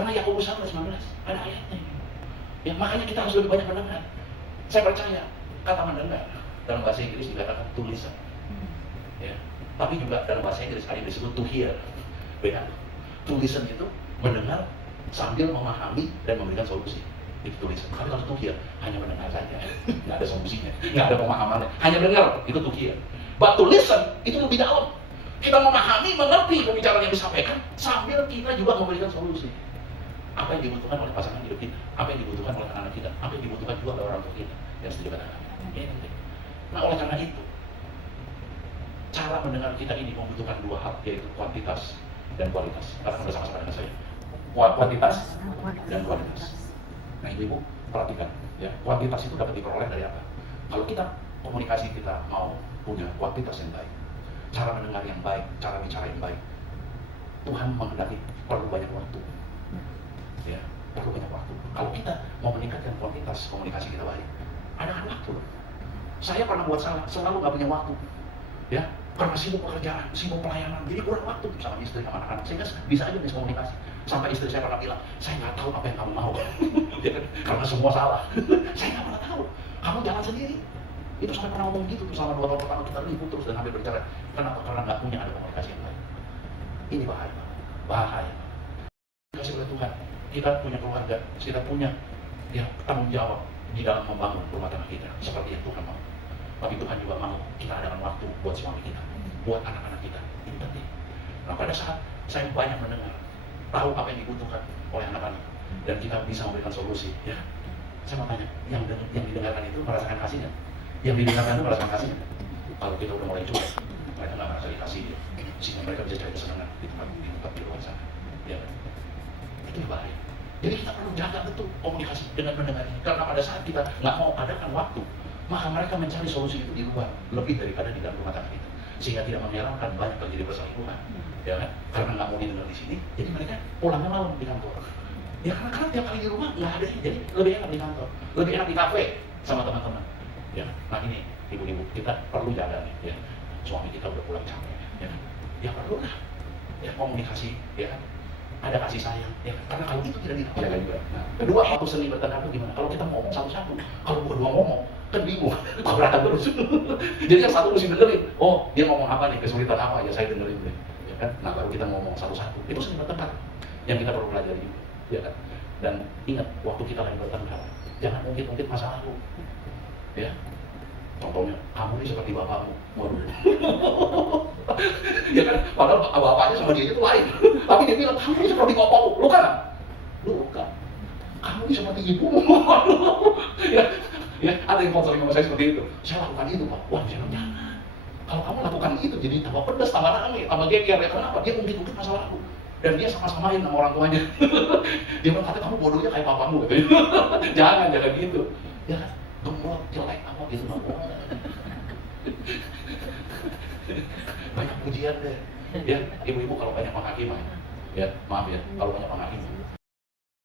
Karena Yakobus 1:19 ada ayatnya. Ya, makanya kita harus lebih banyak mendengar. Saya percaya kata mendengar dalam bahasa Inggris dikatakan to listen. Ya, tapi juga dalam bahasa Inggris ada yang disebut to hear. Beda. To listen itu mendengar sambil memahami dan memberikan solusi. Itu to listen. Tapi kalau to hear hanya mendengar saja, nggak ada solusinya, nggak ada pemahamannya, hanya dengar. Itu to hear. But to listen itu lebih dalam. Kita memahami, mengerti pembicaraan yang disampaikan sambil kita juga memberikan solusi. Apa yang dibutuhkan oleh pasangan hidup kita, apa yang dibutuhkan oleh anak-anak kita, apa yang dibutuhkan juga oleh orang tua kita. Yang setuju kata kami. Ini penting. Nah, oleh karena itu, cara mendengar kita ini membutuhkan dua hal, yaitu kuantitas dan kualitas. Katakan bersama-sama dengan saya. Kuantitas dan kualitas. Nah, ibu perhatikan, ya, kuantitas itu dapat diperoleh dari apa? Kalau kita komunikasi kita mau punya kuantitas yang baik, cara mendengar yang baik, cara bicara yang baik, Tuhan menghendaki perlu banyak waktu. Ya, perlu banyak waktu. Kalau kita mau meningkatkan kuantitas komunikasi kita baik, ada waktu. Saya pernah buat salah, selalu nggak punya waktu. Ya, karena sibuk pekerjaan, sibuk pelayanan, jadi kurang waktu sama istri, sama anak-anak. Sehingga bisa aja miskomunikasi. Sampai istri saya pernah bilang, saya nggak tahu apa yang kamu mau. Ya kan? Karena semua salah. Saya nggak pernah tahu. Kamu jalan sendiri. Itu sampai pernah ngomong gitu tuh selama 2 tahun pertama kita ribut terus dan hampir bercerai. Kenapa? Karena nggak punya ada komunikasi yang baik. Ini bahaya, bahaya. Kasih oleh Tuhan, kita punya keluarga, kita punya ya tanggung jawab di dalam membangun rumah tangga kita seperti yang Tuhan mau. Tapi Tuhan juga mau kita adakan waktu buat suami kita, buat anak-anak kita. Ini penting. Nah, pada saat saya banyak mendengar, tahu apa yang dibutuhkan oleh anak-anak, dan kita bisa memberikan solusi, ya. Saya mau tanya, yang didengarkan itu merasakan kasihnya? Yang didengarkan itu merasakan kasihnya? Kalau kita udah mulai cuek, mereka nggak merasa dikasih, sehingga mereka bisa cari kesenangan di luar sana. Ya, itu bahaya. Jadi kita perlu jaga betul komunikasi dengan mendengar ini. Karena pada saat kita nggak mau adakan waktu, maka mereka mencari solusi itu di luar lebih daripada di dalam rumah tangga kita, sehingga tidak mengherankan banyak terjadi perselingkuhan, ya kan? Karena nggak mau didengar di sini, jadi mereka pulangnya malam di kantor. Ya karena tiap kali di rumah nggak ada, jadi lebih enak di kantor, lebih enak di kafe sama teman-teman. Ya, nah ini ibu-ibu kita perlu jaga nih, ya. Suami kita udah pulang capek, ya kan? Ya perlu lah, ya komunikasi, ya kan? Ada kasih sayang, ya kan? Karena kalau itu tidak dijaga juga. Nah, kedua, waktu seni bertengkar itu gimana? Kalau kita ngomong satu-satu, kalau berdua ngomong, kan bingung, tabrakan terus. Jadi yang satu mesti dengerin, oh dia ngomong apa nih, kesulitan apa, ya saya dengerin deh, ya kan? Nah baru kita ngomong satu-satu, itu seni bertengkar yang kita perlu pelajari juga, ya kan? Dan ingat, waktu kita lagi bertengkar, jangan ungkit-ungkit masa lalu, ya. Contohnya, kamu ini seperti bapakmu. Waduh. Ya kan, padahal bapaknya sama dia itu lain. Tapi dia bilang, kamu ini seperti bapakmu. Lu kan? Lu bukan. Kamu ini seperti ibumu. Ya, ada yang konseling sama saya seperti itu. Saya lakukan itu, Pak. Wah, saya bilang, jangan. Kalau kamu lakukan itu, jadi tambah pedas, tambah rame, tambah geger. Ya kenapa? Dia ungkit-ungkit masa lalu. Dan dia sama-samain sama orang tuanya. Dia bilang, kata kamu bodohnya kayak papamu. Jangan gitu. Ya kan? Gemuk, jelek, apa gitu. Banyak pujian deh. Ya, ibu-ibu kalau banyak menghakimi, ya maaf ya, kalau banyak menghakimi,